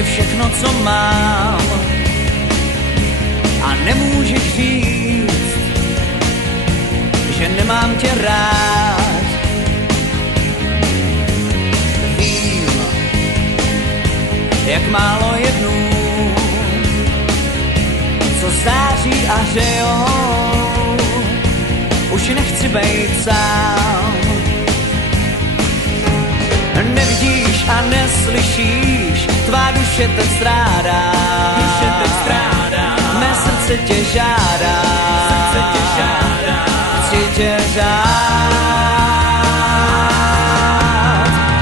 tě všechno, co mám, a nemůžeš říct, že nemám tě rád. Vím, jak málo je dnů, co září a hřejou, už nechci bejt sám. Nevidíš a neslyšíš, tvá duše teď strádá, mé srdce tě žádá, chci tě řád.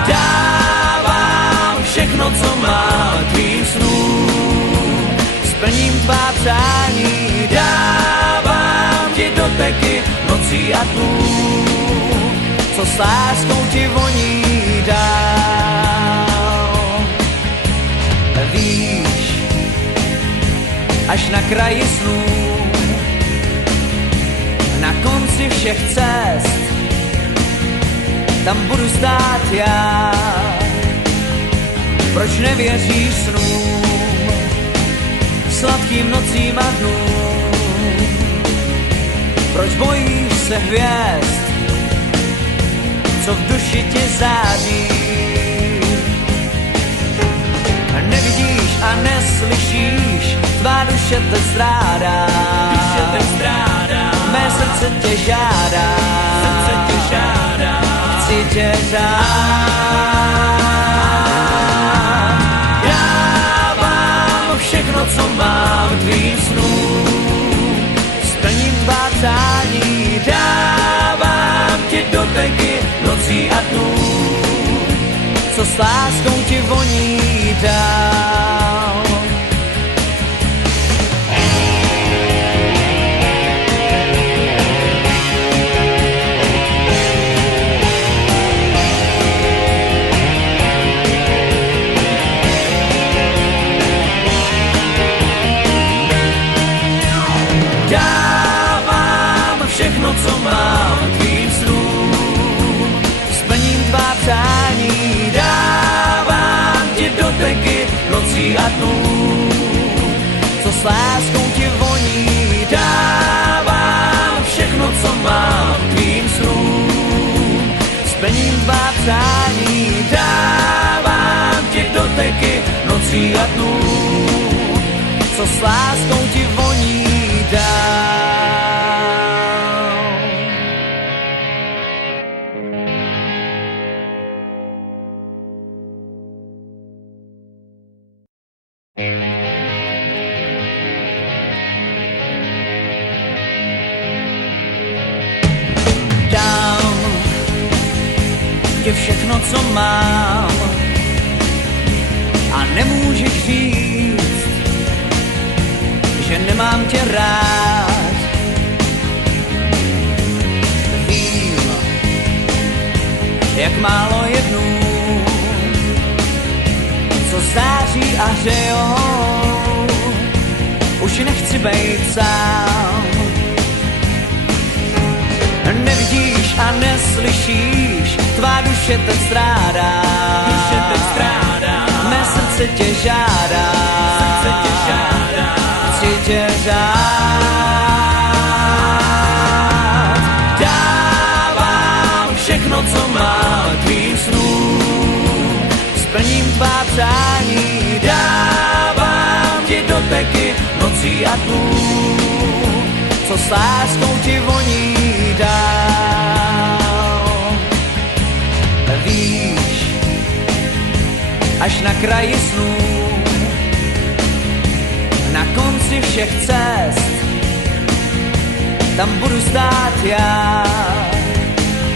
Dávám všechno, co mám tvým snům, splním tvá přání, dávám ti doteky nocí a dnů, co s láskou ti voní dál. Víš, až na kraji snů, na konci všech cest, tam budu stát já. Proč nevěříš snům, sladkým nocím a dnům? Proč bojíš se hvězd, co v duši ti září? Nevidíš a neslyšíš, tvá duše teď strádá, mé srdce tě žádá, chci tě řád. Dávám všechno, co mám tvým snům, splním tvá přání, dávám ti doteky nocí a dnů, co s láskou ti voní dál. Dávám všechno, co mám tvým snům, splním tvá přání, dávám ti doteky nocí a dnů, co s láskou ti voní, dávám všechno, co mám tvým snům, splním tvá přání, dávám ti doteky nocí a dnů, co s láskou ti voní dál. Dám ti všechno, co mám, a nemůžeš říct, že nemám tě rád. Vím, jak málo je dnů, co září a hřejou, už nechci bejt sám. Nevidíš a neslyšíš, tvá duše teď strádá, mé srdce tě žádá, chci tě řád. Dávám všechno, co mám tvým snům, splním tvá přání, dávám ti doteky nocí a dnů, co s láskou ti voní dál. Víš, až na kraji snů, na konci všech cest, tam budu stát já.